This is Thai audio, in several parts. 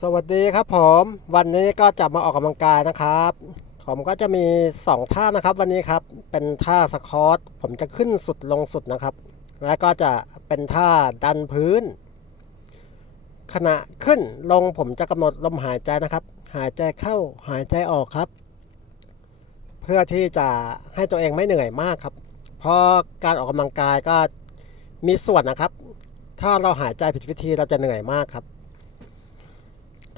สวัสดีครับผมวันนี้ก็จะมาออกกำลังกายนะครับ ผมก็จะมี 2 ท่านะครับวันนี้ครับเป็นท่าสควอตผมจะขึ้นสุดลงสุดนะครับ แล้วก็จะเป็นท่าดันพื้น ขณะขึ้นลงผมจะกำหนดลมหายใจนะครับ หายใจเข้าหายใจออกครับ เพื่อที่จะให้ตัวเองไม่เหนื่อยมากครับ เพราะการออกกำลังกายก็มีส่วนนะครับ ถ้าเราหายใจผิดวิธีเราจะเหนื่อยมากครับ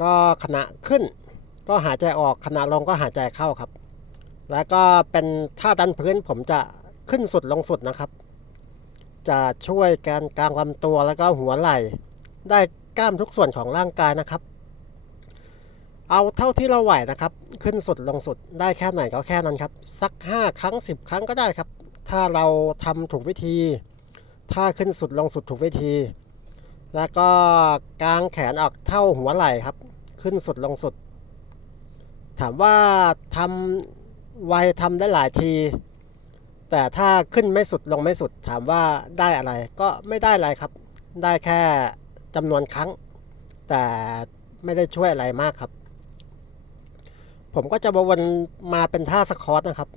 ก็ขณะขึ้น ก็หายใจออกขณะลงก็หายใจเข้าครับ แล้วก็เป็นท่าดันพื้นผมจะขึ้นสุดลงสุดนะครับ จะช่วยการกลางลำตัวแล้วก็หัวไหล่ ได้กล้ามทุกส่วนของร่างกายนะครับ เอาเท่าที่เราไหวนะครับ ขึ้นสุดลงสุดได้แค่ไหนก็แค่นั้นครับ สัก 5 ครั้ง 10 ครั้งก็ได้ครับ ถ้าเราทำถูกวิธี ถ้าขึ้นสุดลงสุดถูกวิธี แล้วก็กางแขนออกเท่าหัวไหล่ครับ ขึ้นสุดลงสุด ถามว่าทำไวทำได้หลายที แต่ถ้าขึ้นไม่สุดลงไม่สุด ถามว่าได้อะไรก็ไม่ได้อะไรครับ ได้แค่จำนวนครั้ง แต่ไม่ได้ช่วยอะไรมากครับ ผมก็จะมาวนมาเป็นท่าสควอตนะครับ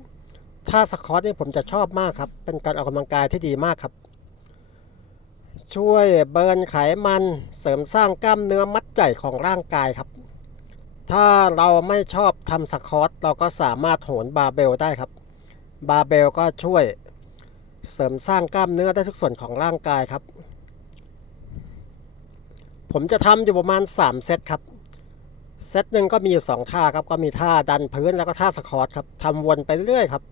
ท่าสควอตนี่ผมจะชอบมากครับ เป็นการออกกำลังกายที่ดีมากครับ ช่วยเบิร์นไขมันเสริมสร้างกล้ามเนื้อมัดใหญ่ของร่างกายครับ ถ้าเราไม่ชอบทำสควอตเราก็สามารถโหนบาเบลได้ครับ บาเบลก็ช่วยเสริมสร้างกล้ามเนื้อได้ทุกส่วนของร่างกายครับ ผมจะทำอยู่ประมาณ 3 เซตครับ เซตหนึ่งก็มีอยู่ 2 ท่าครับ ก็มีท่าดันพื้นแล้วก็ท่าสควอตครับทำวนไปเรื่อยครับ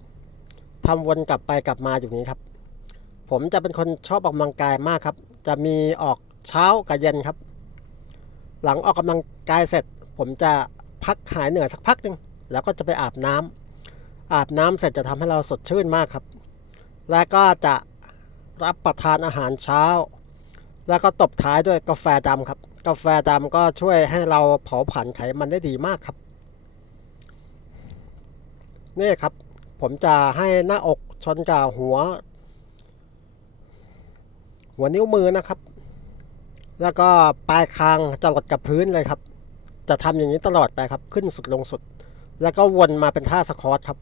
ทำวนกลับไปกลับมาอยู่นี้ครับ ผมจะเป็นคนชอบออกกำลังกายมากครับ จะมีออกเช้ากับเย็นครับ หลังออกกำลังกายเสร็จ ผมจะพักหายเหนื่อยสักพักหนึ่งแล้วก็จะไปอาบน้ำอาบน้ำเสร็จจะทำให้เราสดชื่นมากครับ และก็จะรับประทานอาหารเช้า แล้วก็ตบท้ายด้วยกาแฟดำครับ กาแฟดำก็ช่วยให้เราเผาผลาญไขมันได้ดีมากครับ นี่ครับ ผมจะให้หน้าอกชนกับหัว หัวนิ้วมือนะครับ แล้วก็ปลายคางจะหลดกับพื้นเลยครับ จะทำอย่างนี้ตลอดไปครับ ขึ้นสุดลงสุด แล้วก็วนมาเป็นท่าสควอตครับ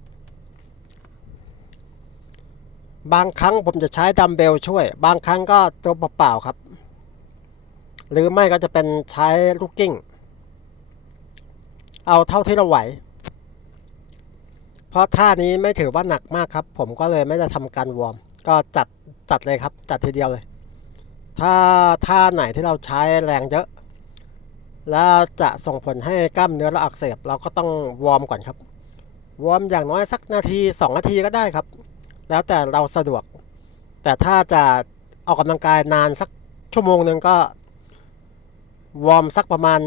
บางครั้งผมจะใช้ดัมเบลช่วย บางครั้งก็ตัวเปล่าๆครับ หรือไม่ก็จะเป็นใช้ลูกกิ้ง เอาเท่าที่เราไหวเพราะท่านี้ไม่ถือว่าหนักมากครับ ผมก็เลยไม่ได้ทำการวอร์ม ก็จัดจัดเลยครับ จัดทีเดียวเลย ถ้าท่าไหนที่เราใช้แรงเยอะ แล้วจะส่งผลให้กล้ามเนื้อเราอักเสบ เราก็ต้องวอร์มก่อนครับ วอร์มอย่างน้อยสักนาที 2 นาทีก็ได้ครับ แล้วแต่เราสะดวก แต่ถ้าจะออกกำลังกายนานสักชั่วโมงหนึ่งก็วอร์มสักประมาณ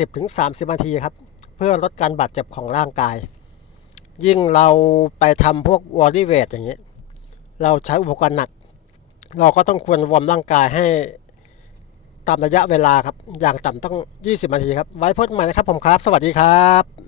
20-30 นาทีครับ เพื่อลดการบาดเจ็บของร่างกาย ยิ่งเราไปทำพวกวอดี้เวทอย่างนี้ เราใช้อุปกรณ์หนัก เราก็ต้องควรวอร์มร่างกายให้ตามระยะเวลาครับ อย่างต่ำต้อง 20นาทีครับ ไว้พบกันใหม่นะครับผมครับ สวัสดีครับ